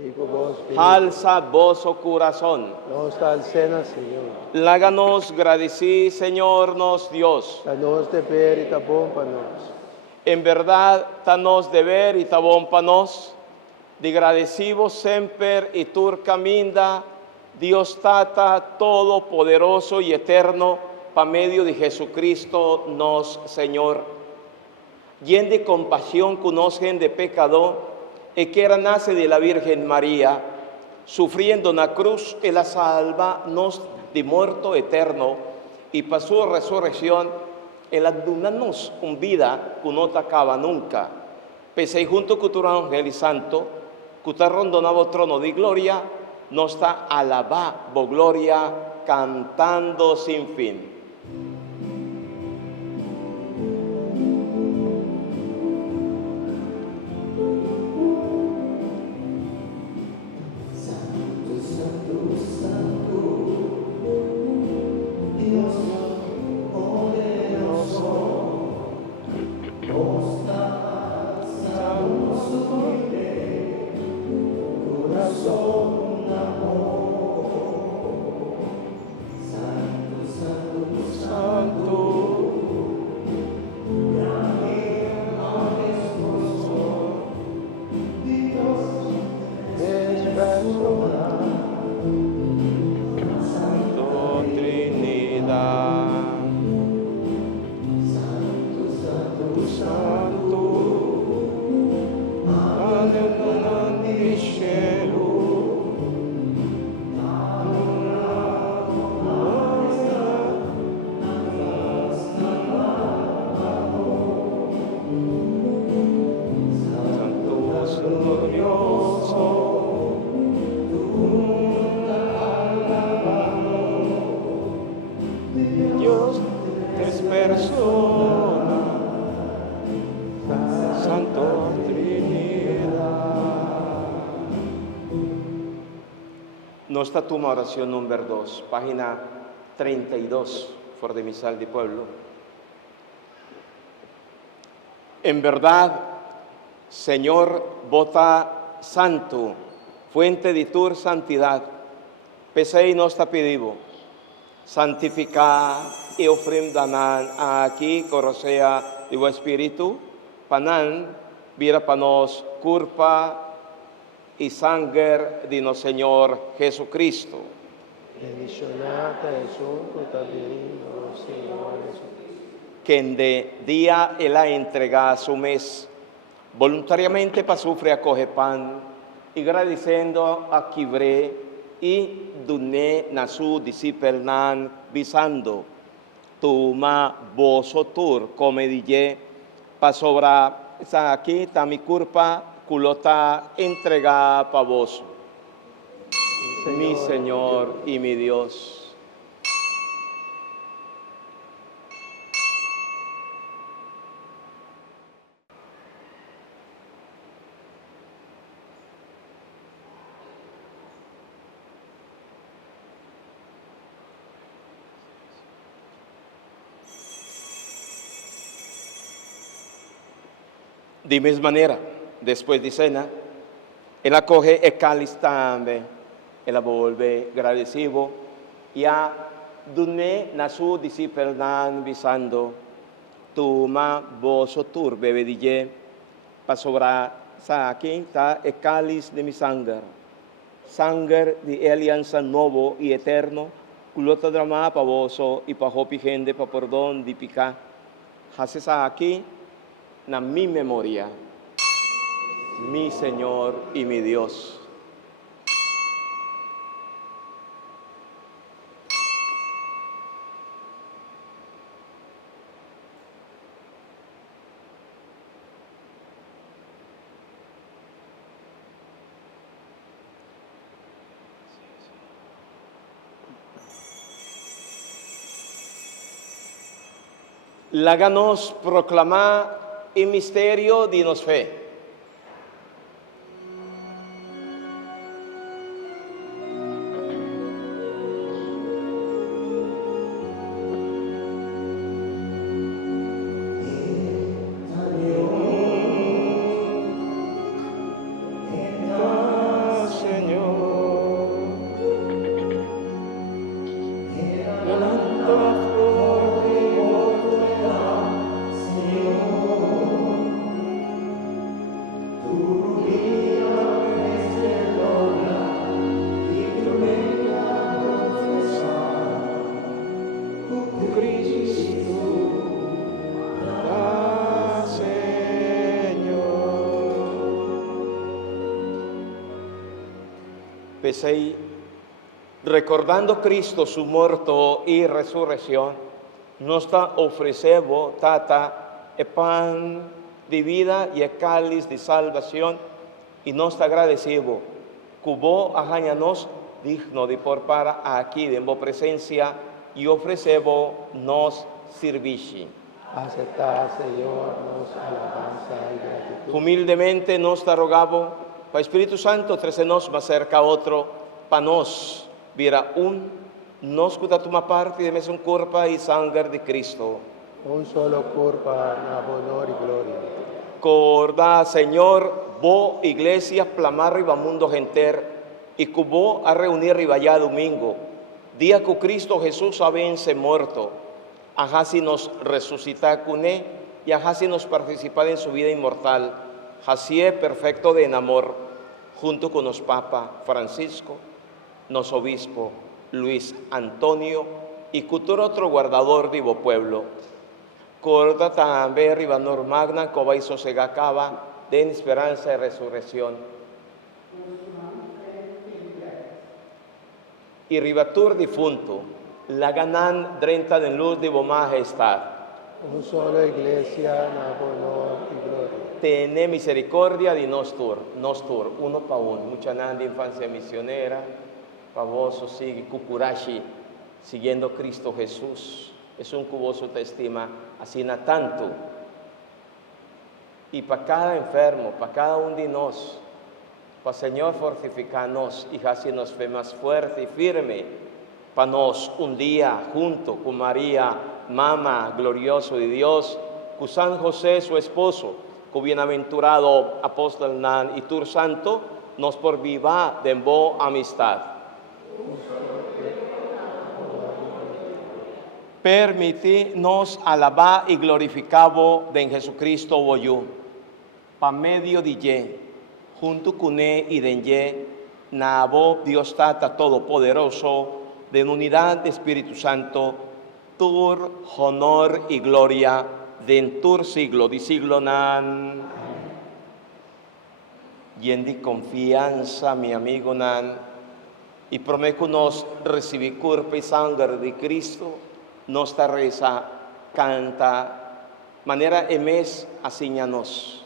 y con vos, Espíritu. Alza vosso corazón. Nos alcena, Señor. Láganos gradici, Señor nos Dios. Danos de ver y ta bom para nos. En verdad, tanos deber y tabón panos, de agradecivo semper y turca minda, Dios Tata todopoderoso y eterno, pa medio de Jesucristo nos Señor. Yen de compasión conozgen de pecado, y que era nace de la Virgen María, sufriendo na cruz, y la salva nos de muerto eterno, y pasó resurrección, el adunarnos un vida que no te acaba nunca. Pese junto con tu ángel y santo, que te rondonado trono de gloria, nos está alabando gloria, cantando sin fin. Dios es persona, Santo Trinidad. Nuestra toma oración número 2, página 32, for de Misal de Pueblo. En verdad, Señor, vota santo, fuente de tu santidad, pese y nos te pedimos, santificar y ofrendanan aquí, corosea de vuestro espíritu, panan, vira panos, culpa y sangre de nuestro Señor Jesucristo. Bendicionata es un también, Señor Jesús. Quien de día él ha entregado su mes, voluntariamente para sufrir acoge pan, y agradeciendo a Quibre y duné na su disciplinan visando, toma vosotros come dije, para sobra, aquí está mi culpa, culota entrega para vos, mi Señor y mi Dios. De misma manera, después de cena, él acoge el cáliz también, él vuelve agradecido y a duné na su disciplinan visando, toma vosotros bebe dije, para sobrar aquí está el cáliz de mi sangre de alianza nuevo y eterno, culota drama para vos y para hopi gente para perdón de pica, haces aquí na mi memoria, mi Señor y mi Dios. Láganos proclamar el misterio de nos fe. Pesei, recordando Cristo su muerto y resurrección, nos ofrecemos tata el pan de vida y el cáliz de salvación, y nos agradecemos, cubo ajañanos digno de por para aquí de en presencia, y ofrecemos nos servici. Acepta, Señor, nos alabanza y gratitud. Humildemente nos te rogamos, para Espíritu Santo, trecenos más cerca a otro, pa nos vira nos cuida tuma parte de mes un cuerpo y sangre de Cristo. Un solo cuerpo, honor y gloria. Corda, Señor, vos, iglesia, plamar riba mundo genter, y cubo a reunir riba ya domingo, día que Cristo Jesús ha vence muerto, ajá si nos resucita cuné, y ajá si nos participa en su vida inmortal, así es perfecto de enamor, junto con los Papa Francisco, nos obispo Luis Antonio, y cultura otro guardador de pueblo. Corda también ribanor magna, coba y sosegacaba, de esperanza y resurrección. Y ribatur difunto, la ganan drenta de luz de majestad. Un solo iglesia, honor y gloria. Tené misericordia de nostur, uno pa uno. Mucha nanda infancia misionera, pavoso sigue cucurashi, siguiendo Cristo Jesús. Es un cuboso te estima, así na tanto. Y para cada enfermo, para cada uno de nos, para Señor fortificarnos y así nos ve más fuerte y firme, para nos un día junto con María, Mama glorioso de Dios, con San José su esposo, con bienaventurado apóstol Nan y Tur Santo, nos por viva de boa amistad. Permitirnos alabar y glorificar de Jesucristo voyú, pa medio de ye, junto con él y de ye, nabo Dios Tata Todopoderoso, de unidad de Espíritu Santo, tur honor y gloria, de en tur siglo, de siglo nan. Y en de confianza, mi amigo nan, y prometo nos recibir cuerpo y sangre de Cristo, nuestra reza canta, manera emes asiñanos.